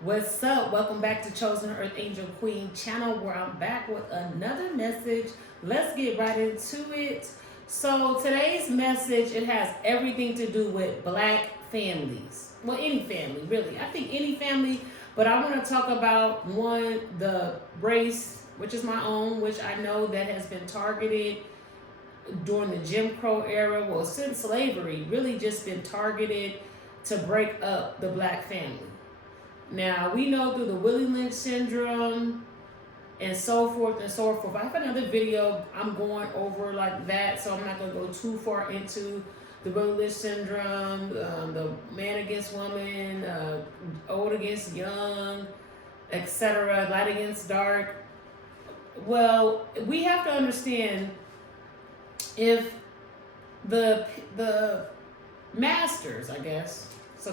What's up? Welcome back to Chosen Earth Angel Queen channel where I'm back with another message. Let's get right into it. So today's message, it has everything to do with black families. Well, any family, really. I think any family, but I want to talk about one, the race, which is my own, which I know that has been targeted during the Jim Crow era, well, since slavery, really just been targeted to break up the black family. Now, we know through the Willie Lynch syndrome and so forth and so forth. I have another video I'm going over like that, so I'm not going to go too far into the Willie Lynch syndrome, the man against woman, old against young, etc., light against dark. Well, we have to understand if the masters, I guess,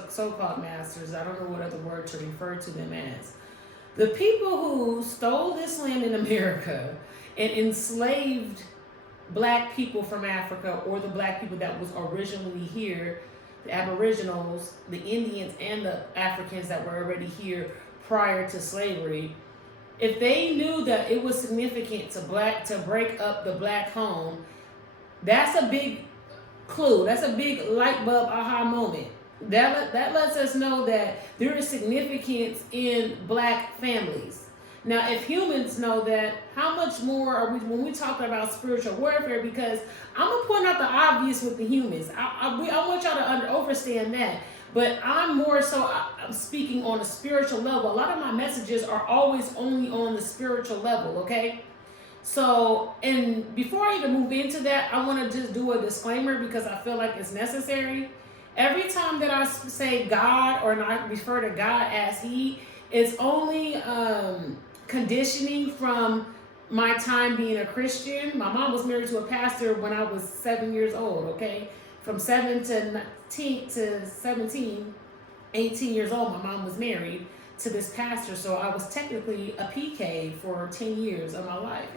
so-called masters, I don't know what other word to refer to them as, the people who stole this land in America and enslaved black people from Africa, or the black people that was originally here, the Aboriginals, the Indians, and the Africans that were already here prior to slavery, if they knew that it was significant to break up the black home, that's a big clue. That's a big light bulb aha moment. That lets us know that there is significance in black families. Now, if humans know that, how much more are we when we talk about spiritual warfare? Because I'm gonna point out the obvious with the humans. I want y'all to understand that. But I'm more so I'm speaking on a spiritual level. A lot of my messages are always only on the spiritual level. Okay. So, and before I even move into that, I want to just do a disclaimer because I feel like it's necessary. Every time that I say God or I refer to God as He, it's only conditioning from my time being a Christian. My mom was married to a pastor when I was 7 years old, okay? From 7 to 19 to 17, 18 years old, my mom was married to this pastor, so I was technically a PK for 10 years of my life,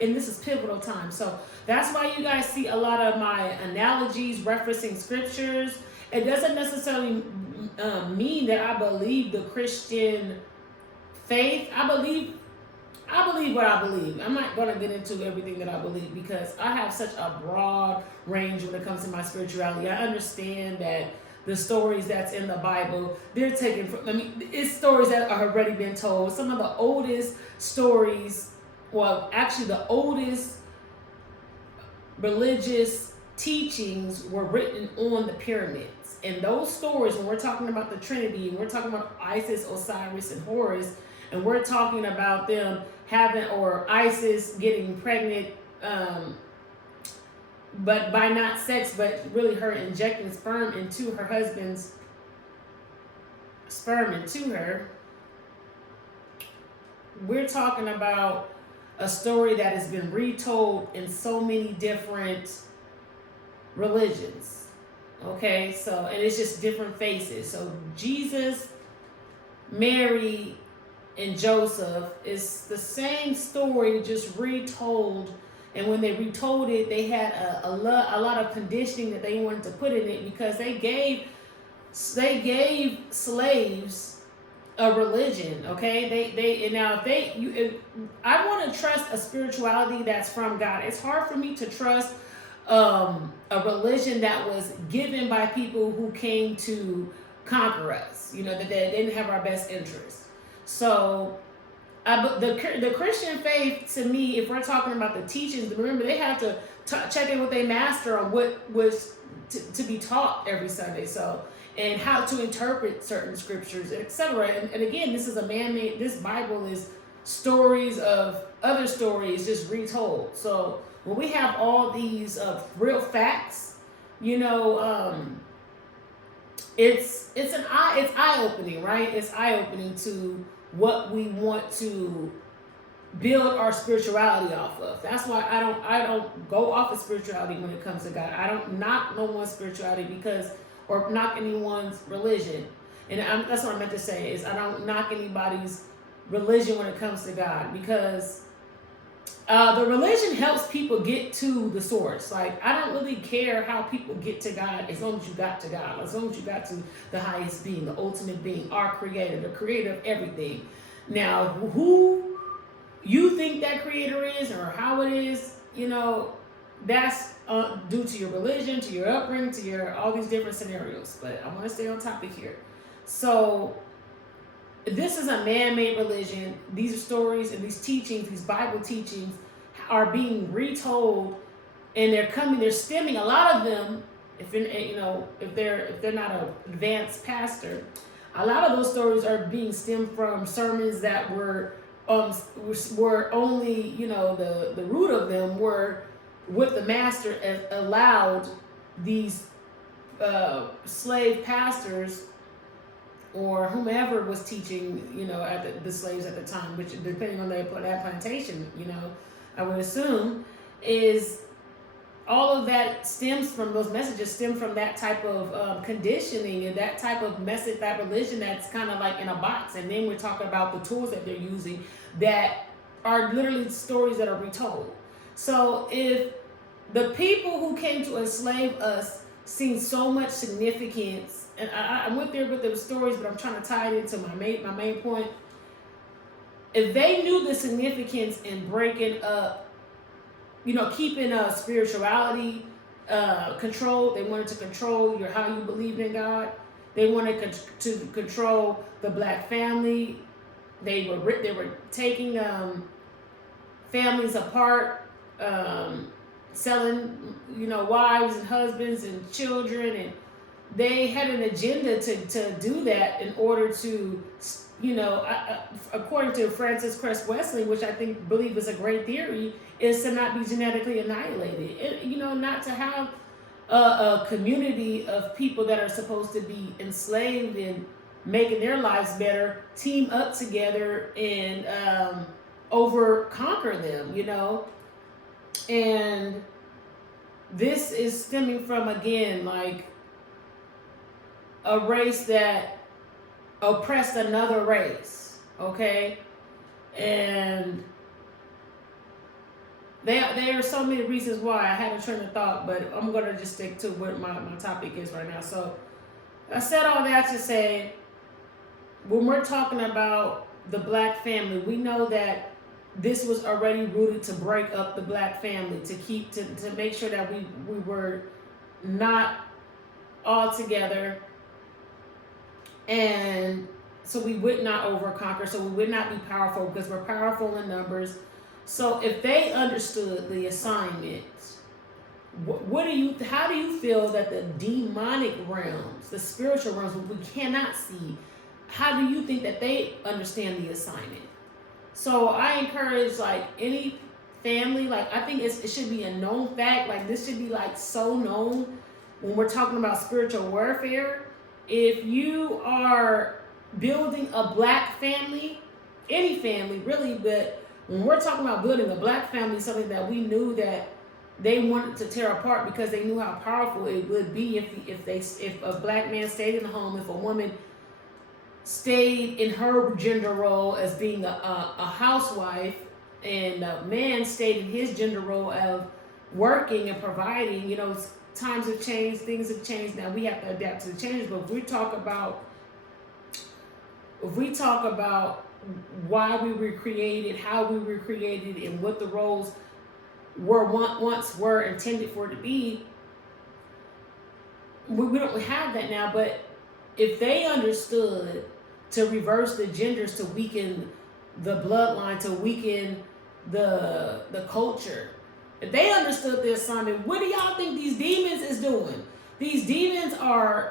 and this is pivotal time. So that's why you guys see a lot of my analogies referencing scriptures. It doesn't necessarily mean that I believe the Christian faith. I believe what I believe. I'm not going to get into everything that I believe because I have such a broad range when it comes to my spirituality. I understand that the stories that's in the Bible, they're taken from, it's stories that are already been told. Some of the oldest stories, well, actually the oldest religious teachings were written on the pyramids. And those stories, when we're talking about the Trinity, and we're talking about Isis, Osiris, and Horus, and we're talking about them having, or Isis getting pregnant, but by not sex, but really her injecting sperm into her husband's sperm into her. We're talking about a story that has been retold in so many different religions. Okay, so, and it's just different faces. So Jesus, Mary, and Joseph is the same story, just retold. And when they retold it, they had a lot of conditioning that they wanted to put in it because they gave slaves a religion. Okay, and now I want to trust a spirituality that's from God. It's hard for me to trust a religion that was given by people who came to conquer us. You know, that they didn't have our best interests. So the Christian faith, to me, if we're talking about the teachings, remember they have to check in with their master on what was to be taught every Sunday. So, and how to interpret certain scriptures, etc. And again, this is a man-made. This Bible is stories of other stories just retold. So when we have all these real facts, you know, it's eye opening, right? It's eye opening to what we want to build our spirituality off of. That's why I don't go off of spirituality when it comes to God. I don't knock no one's spirituality or knock anyone's religion. And that's what I meant to say is I don't knock anybody's religion when it comes to God, because The religion helps people get to the source. Like, I don't really care how people get to God as long as you got to God, as long as you got to the highest being, the ultimate being, our creator, the creator of everything. Now, who you think that creator is or how it is, that's due to your religion, to your upbringing, to your all these different scenarios. But I want to stay on topic here. So, this is a man-made religion. These are stories and these teachings, these Bible teachings are being retold, and they're stemming, a lot of them, if they're not an advanced pastor, a lot of those stories are being stemmed from sermons that were only, the root of them were what the master allowed these slave pastors or whomever was teaching, at the slaves at the time, which depending on that plantation, I would assume, is all of that stems from those messages, stem from that type of conditioning and that type of message, that religion that's kind of like in a box. And then we're talking about the tools that they're using that are literally stories that are retold. So if the people who came to enslave us seen so much significance, and I went there with the stories, but I'm trying to tie it into my main point. If they knew the significance in breaking up, keeping spirituality controlled, they wanted to control how you believed in God. They wanted to control the black family. They were taking families apart, selling wives and husbands and children, and they had an agenda to do that in order to, according to Francis Cress Westley, which I believe is a great theory, is to not be genetically annihilated. Not to have a community of people that are supposed to be enslaved and making their lives better, team up together and conquer them, And this is stemming from, again, like, a race that oppressed another race, okay? And there are so many reasons why. I had a train of thought, but I'm going to just stick to what my topic is right now. So I said all that to say, when we're talking about the black family, we know that this was already rooted to break up the black family, to make sure that we were not all together, and so we would not overconquer, so we would not be powerful because we're powerful in numbers. So if they understood the assignment, how do you feel that the demonic realms, the spiritual realms, we cannot see, how do you think that they understand the assignment? So I encourage, like, any family, like, I think it should be a known fact, like, this should be, like, so known when we're talking about spiritual warfare. If you are building a black family, any family really, but when we're talking about building a black family, something that we knew that they wanted to tear apart because they knew how powerful it would be if a black man stayed in the home, if a woman stayed in her gender role as being a housewife, and a man stayed in his gender role of working and providing. Times have changed, things have changed. Now we have to adapt to the changes. But if we talk about why we were created, how we were created, and what the roles once were intended for to be, we don't have that now. But if they understood to reverse the genders, to weaken the bloodline, to weaken the culture, if they understood the assignment, what do y'all think these demons is doing? These demons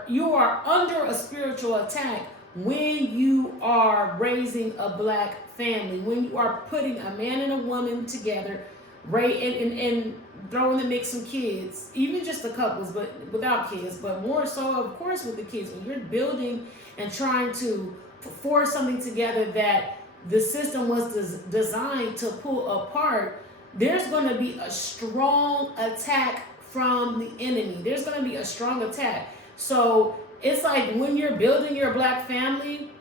you are under a spiritual attack when you are raising a black family, when you are putting a man and a woman together, and throwing in the mix some kids, even just the couples, but without kids, but more so, of course, with the kids. When you're building and trying to force something together that the system was designed to pull apart, there's going to be a strong attack from the enemy. There's going to be a strong attack. So it's like when you're building your black family,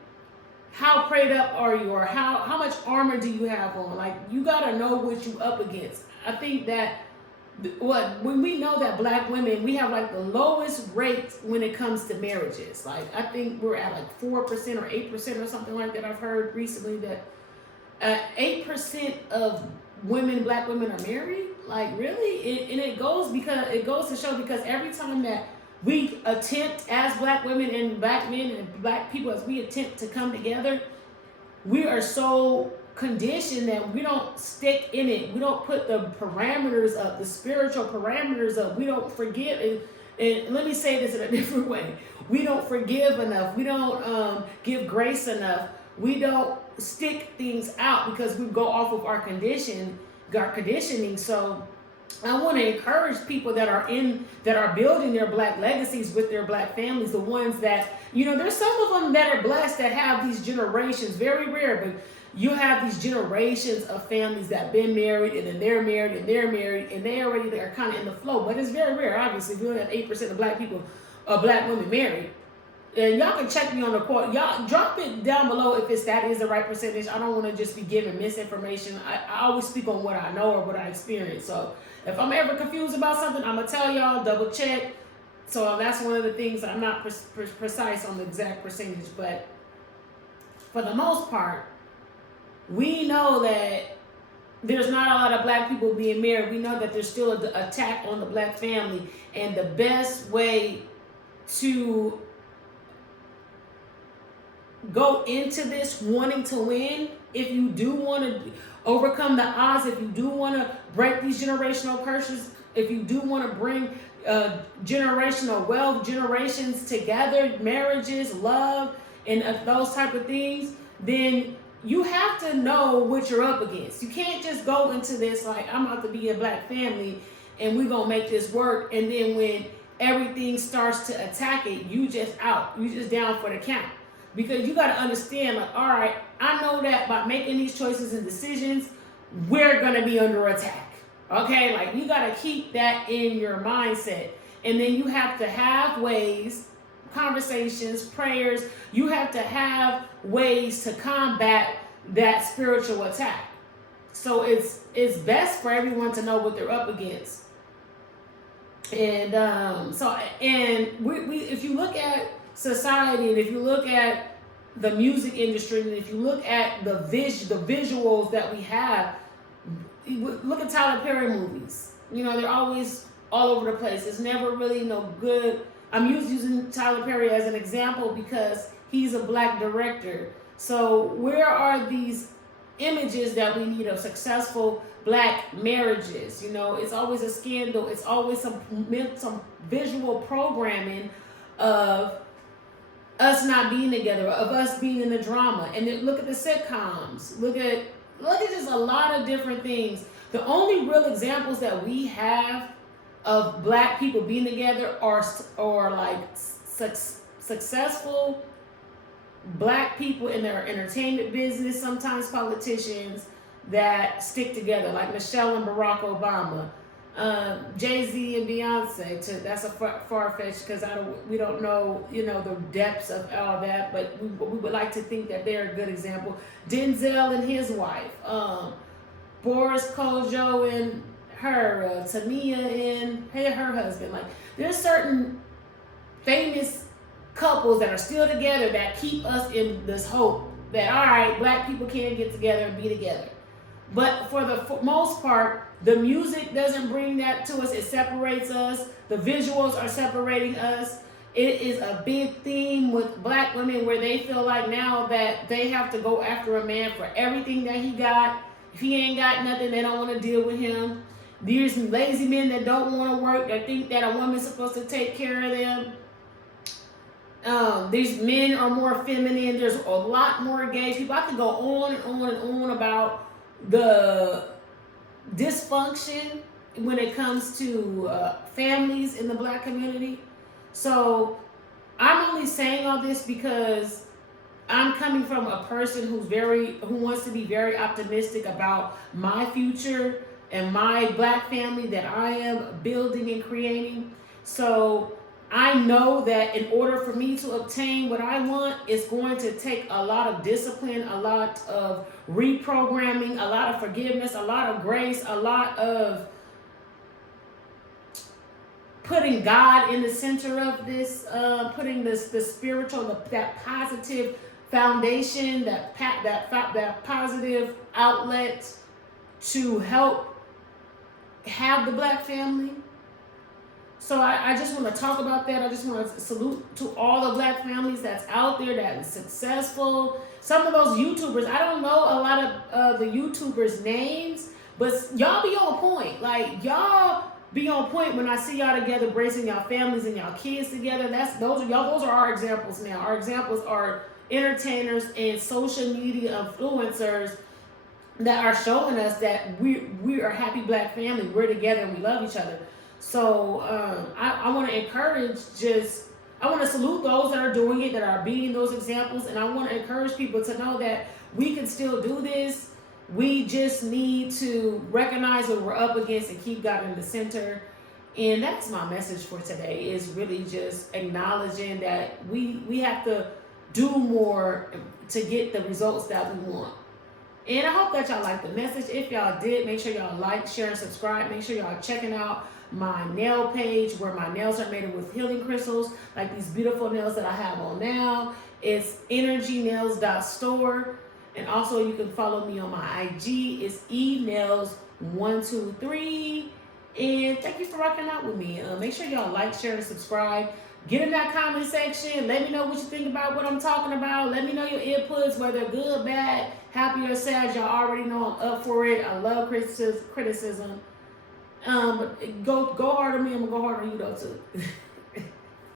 how prayed up are you, or how much armor do you have on? Like, you gotta know what you up against. I think that when we know that black women, we have like the lowest rate when it comes to marriages. Like, I think we're at like 4% or 8% or something like that. I've heard recently that 8% of black women are married. Like, really? And it goes to show, because every time that we attempt, as black women and black men and black people, as we attempt to come together, we are so conditioned that we don't stick in it. We don't put the parameters up, the spiritual parameters up. We don't forgive. And let me say this in a different way. We don't forgive enough. We don't give grace enough. We don't stick things out because we go off of our conditioning. So I want to encourage people that are building their black legacies with their black families, the ones that, there's some of them that are blessed that have these generations, very rare, but you have these generations of families that have been married, and then they're married, and they're married, and they already are kind of in the flow. But it's very rare, obviously. We only have 8% of black women married. And y'all can check me on the quote. Y'all drop it down below if that is the right percentage. I don't want to just be giving misinformation. I always speak on what I know or what I experience. So if I'm ever confused about something, I'm going to tell y'all, double check. So that's one of the things. I'm not precise on the exact percentage. But for the most part, we know that there's not a lot of black people being married. We know that there's still an attack on the black family. And the best way to go into this wanting to win, if you do want to overcome the odds, if you do want to break these generational curses, if you do want to bring generational wealth, generations together, marriages, love, and those type of things, then you have to know what you're up against. You can't just go into this like, I'm about to be a black family and we're going to make this work. And then when everything starts to attack it, you just out. You just down for the count. Because you got to understand, like, all right, I know that by making these choices and decisions, we're going to be under attack. Okay? Like, you got to keep that in your mindset. And then you have to have ways, conversations, prayers. You have to have ways to combat that spiritual attack. So it's best for everyone to know what they're up against. And we if you look at society, and if you look at the music industry, and if you look at the visuals that we have, look at Tyler Perry movies. They're always all over the place. It's never really no good. I'm using Tyler Perry as an example because he's a black director. So where are these images that we need of successful black marriages? It's always a scandal. It's always some visual programming of us not being together, of us being in the drama. And then look at the sitcoms. Look at just a lot of different things. The only real examples that we have of black people being together are like successful black people in their entertainment business, sometimes politicians that stick together, like Michelle and Barack Obama. Jay-Z and Beyonce, that's a far-fetched because we don't know, the depths of all that, but we would like to think that they're a good example. Denzel and his wife, Boris Kojo and her, Tamia and her husband. Like, there's certain famous couples that are still together that keep us in this hope that, all right, black people can get together and be together. But for the most part, the music doesn't bring that to us. It separates us. The visuals are separating us. It is a big theme with black women where they feel like now that they have to go after a man for everything that he got. If he ain't got nothing, they don't want to deal with him. There's some lazy men that don't want to work, that think that a woman's supposed to take care of them. These men are more feminine. There's a lot more gay people. I could go on and on and on about the dysfunction when it comes to families in the black community. So I'm only saying all this because I'm coming from a person who wants to be very optimistic about my future and my black family that I am building and creating. So I know that in order for me to obtain what I want, it's going to take a lot of discipline, a lot of reprogramming, a lot of forgiveness, a lot of grace, a lot of putting God in the center of this, putting the spiritual, that positive foundation, that positive outlet to help have the Black family. So I just want to talk about that. I just want to salute to all the Black families that's out there that is successful. Some of those YouTubers, I don't know a lot of the YouTubers' names, but y'all be on point. Like, y'all be on point when I see y'all together, bracing y'all families and y'all kids together. Those are our examples now. Our examples are entertainers and social media influencers that are showing us that we are a happy Black family. We're together and we love each other. So I want to encourage, I want to salute those that are doing it, that are being those examples, and I want to encourage people to know that we can still do this. We just need to recognize what we're up against and keep God in the center. And that's my message for today, is really just acknowledging that we have to do more to get the results that we want. And I hope that y'all liked the message. If y'all did, make sure y'all like, share, and subscribe. Make sure y'all checking out my nail page where my nails are made with healing crystals, like these beautiful nails that I have on now. It's energynails.store. And also you can follow me on my IG. It's enails123. And thank you for rocking out with me. Make sure y'all like, share, and subscribe. Get in that comment section. Let me know what you think about what I'm talking about. Let me know your inputs, whether good, bad, happy, or sad. Y'all already know I'm up for it. I love criticism. But go hard on me. I'm gonna go hard on you though too.